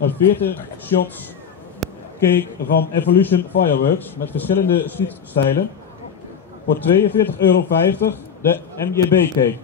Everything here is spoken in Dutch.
Een 40 shots cake van Evolution Fireworks met verschillende schietstijlen voor €42,50 de MJB cake.